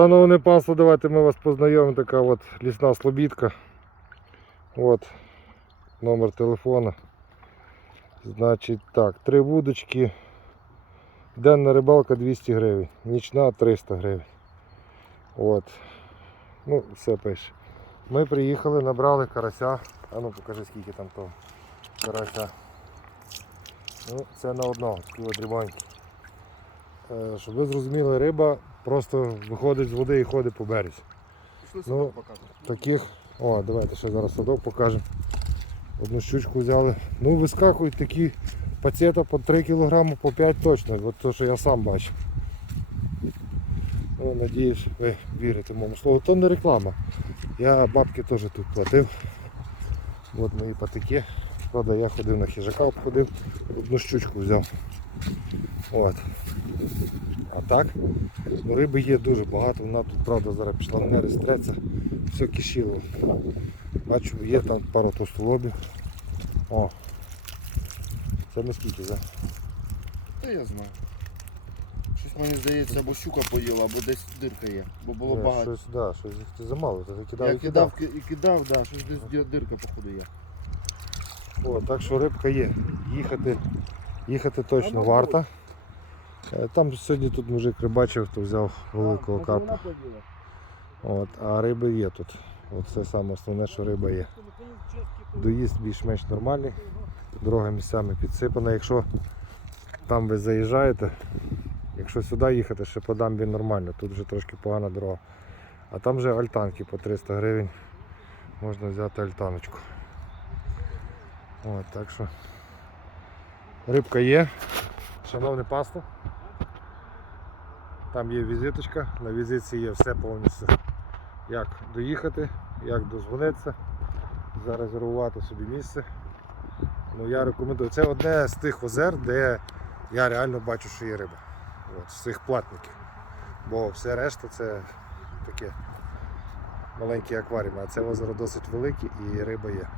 Шановне панство, давайте ми вас познайомимо. Така от лісна слобідка. От номер телефона. Значить так, три вудочки. Денна рибалка 200 гривень, нічна 300 гривень. От. Ну, все пише. Ми приїхали, набрали карася. А ну покажи скільки там того карася. Ну, це на одного, такі от. Е, Щоб ви зрозуміли, риба просто виходить з води і ходить по березі. Пішли Ну. Таких. О, давайте ще зараз садок покажемо. Одну щучку взяли. Ну, вискакують такі пацета по 3 кг, по 5 точно. От то, що я сам бачив. Ну, надіюсь, ви вірите моєму слову. То не реклама. Я бабки теж тут платив. От мої патики. Правда, я ходив на хижака, обходив, одну щучку взяв. От. А так, ну, риби є дуже багато, вона тут, правда, зараз пішла в нерест треться, все кишіло. Бачу, є там пару товстолобів. О. Це ми скільки, за? Та я знаю. Щось мені здається, або щука поїла, або десь дирка є. Бо було Ні, багато. Щось, да, щось замало, ти кидав Я і кидав. кидав і кидав, да, щось десь дирка походу є. О, так що рибка є. Їхати, їхати точно варто. Е, Там сьогодні тут мужик рибачив, то взяв великого карпа. От, а риби є тут. Це саме основне, що риба є. Доїзд більш-менш нормальний, дорога місцями підсипана. Якщо там ви заїжджаєте, якщо сюди їхати, ще по дамбі нормально, тут вже трошки погана дорога. А там вже альтанки по 300 гривень. Можна взяти альтаночку. От, так що рибка є. Шановне паство. Там є візиточка, на візитці є все повністю. Як доїхати, як дозвонитися, зарезервувати собі місце. Ну, я рекомендую. Це одне з тих озер, де я реально бачу, що є риба. От, з цих платників. Бо все решта це таке маленькі акваріуми, а це озеро досить велике і риба є.